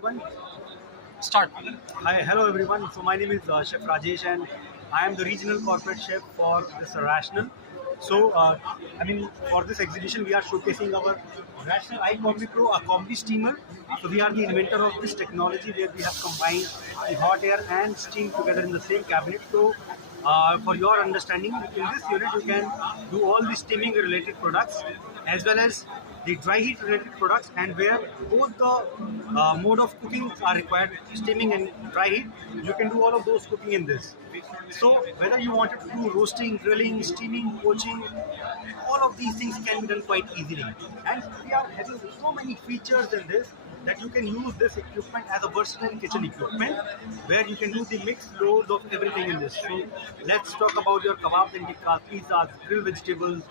everyone. Start. Hi, hello everyone. So my name is Chef Rajesh, and I am the regional corporate chef for this Rational. So for this exhibition, we are showcasing our Rational iCombi Pro, a combi steamer. So we are the inventor of this technology where we have combined the hot air and steam together in the same cabinet. So for your understanding, in this unit you can do all the steaming related products as well as the dry heat related products, and where both the mode of cooking are required, steaming and dry heat, you can do all of those cooking in this. So whether you wanted to do roasting, grilling, steaming, poaching, all of these things can be done quite easily. And we are having so many features in this that you can use this equipment as a versatile kitchen equipment where you can do the mixed loads of everything in this. So let's talk about your kebabs and tikkas, pizzas, grilled vegetables,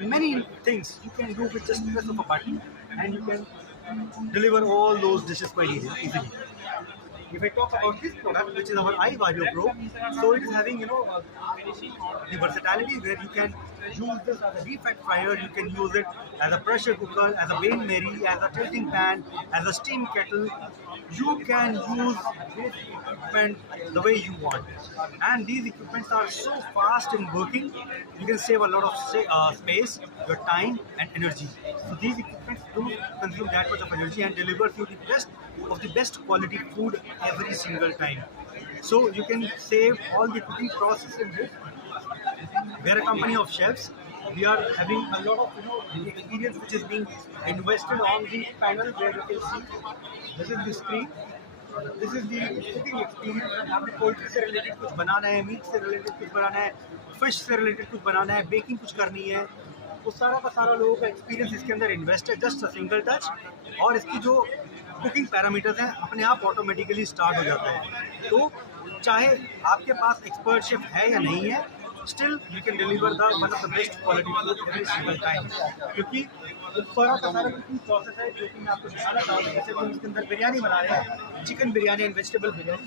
many things you can do with just press of a button, and you can deliver all those dishes quite easily. If I talk about this product, which is our iVario Pro, so it is having the versatility where you can use this as a deep fat fryer, you can use it as a pressure cooker, as a Bain Marie, as a tilting pan, as a steam kettle. You can use this equipment the way you want, and these equipments are so fast in working. You can save a lot of space, your time and energy. So these equipments don't consume that much of energy and delivers you the best quality food every single time. So you can save all the cooking process in this. We are a company of chefs. We are having a lot of the experience which is being invested on the panel where you can see. This is the screen. This is the cooking experience. आपने poultry से related कुछ बनाना है, meet से related कुछ बनाना है, fish से related कुछ बनाना है, बेकिंग कुछ करनी है, तो सारा का सारा लोगों का एक्सपीरियंस इसके अंदर इन्वेस्ट है, जस्ट अ सिंगल टच, और इसकी जो कुकिंग पैरामीटर्स हैं अपने आप ऑटोमेटिकली स्टार्ट हो जाता है. तो चाहे आपके पास एक्सपर्ट शेफ है या नहीं है, still you can deliver the one of the best quality food every single time, क्योंकि सारा का सारा कुकिंग प्रोसेस है जो कि मैं आपको दिखाना चाहूँगा. जैसे हम इसके अंदर बिरयानी बना रहे हैं, chicken biryani and vegetable biryani.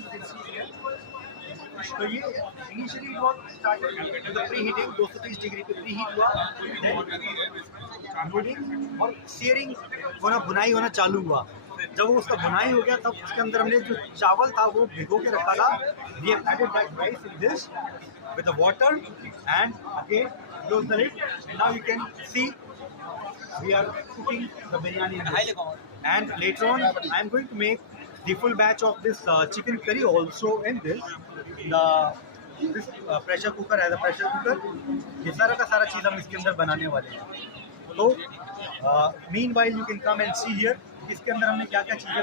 तो ये initially started with pre heating, 230 degree पे प्री हीट हुआ, लोडिंग और सेयरिंग होना, बुनाई होना चालू हुआ. जब वो उसका बुनाई हो गया तब उसके अंदर हमने जो चावल था वो भिगो के रखा था. We have added that rice in this with the water and again close the lid. Now you can see we are cooking the biryani in this. And later on I am going to make the full batch of this chicken curry also in this. This pressure cooker as a pressure cooker. ये सारा का सारा चीज़ हम इसके अंदर बनाने वाले हैं. तो meanwhile you can come and see here इसके अंदर हमने क्या क्या चीज़ें